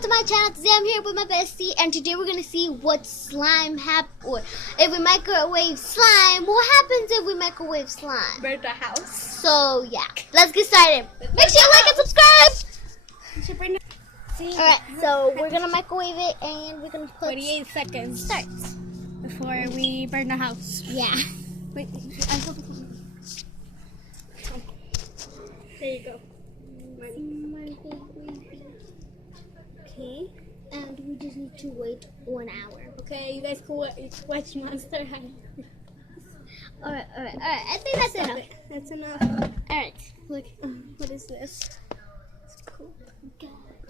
back to my channel. Today I'm here with my bestie, and today we're gonna see what slime or if we microwave slime, what happens if we microwave slime? Burn the house. So yeah, let's get started. Make sure you like and subscribe. Alright, so we're gonna microwave it and we're gonna put 48 seconds start. before we burn the house. Yeah. Wait, there you go. Okay, and we just need to wait 1 hour. Okay, you guys can watch Monster High. Alright. I think that's enough. That's enough. Alright, look. What is this? It's cool.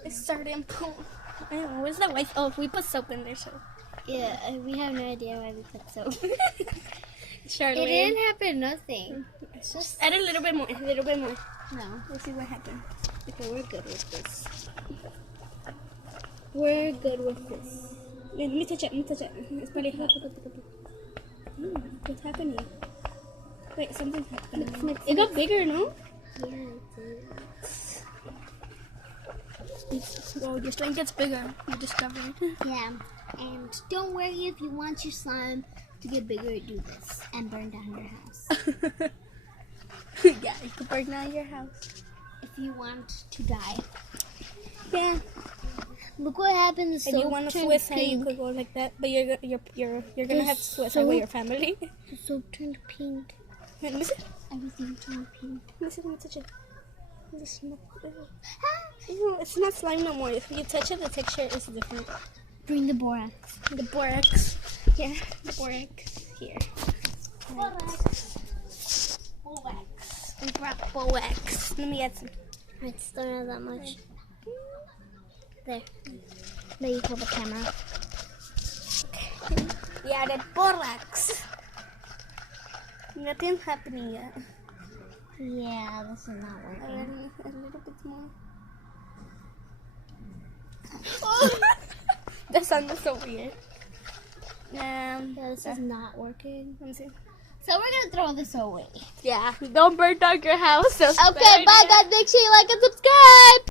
It's starting pool. I don't know, where's the white? Oh, we put soap in there, so. Yeah, we have no idea why we put soap. Charlotte. It didn't happen, nothing. It's just Add a little bit more. A little bit more. no. Let's see what happens. Okay, we're good with this. We're good with this. Let me touch it. It's pretty hot. What's happening? Wait, something's happening. It got bigger, no? Yeah, it did. Whoa, your slime gets bigger. You discovered. Yeah, and don't worry if you want your slime to get bigger, do this and burn down your house. Yeah, you can burn down your house. If you want to die. Yeah. Look what happens. If you want to suicide, you could go like that. But you're gonna have to suicide with your family. The soap turned pink. Wait, let me see. Everything turned pink. Let me touch it. It's not slime no more. If you touch it, the texture is different. Bring the borax. The borax. Yeah, the borax. Here. Borax. We brought borax. Let me add some. It's still not that much. There. Now you hold the camera. Okay. We added borax. Nothing's happening yet. Yeah, this is not working. A little bit more. That sounded so weird. Yeah, this is not working. Let me see. So we're gonna throw this away. Yeah, don't burn down your house. Okay, bye guys. Make sure you like and subscribe.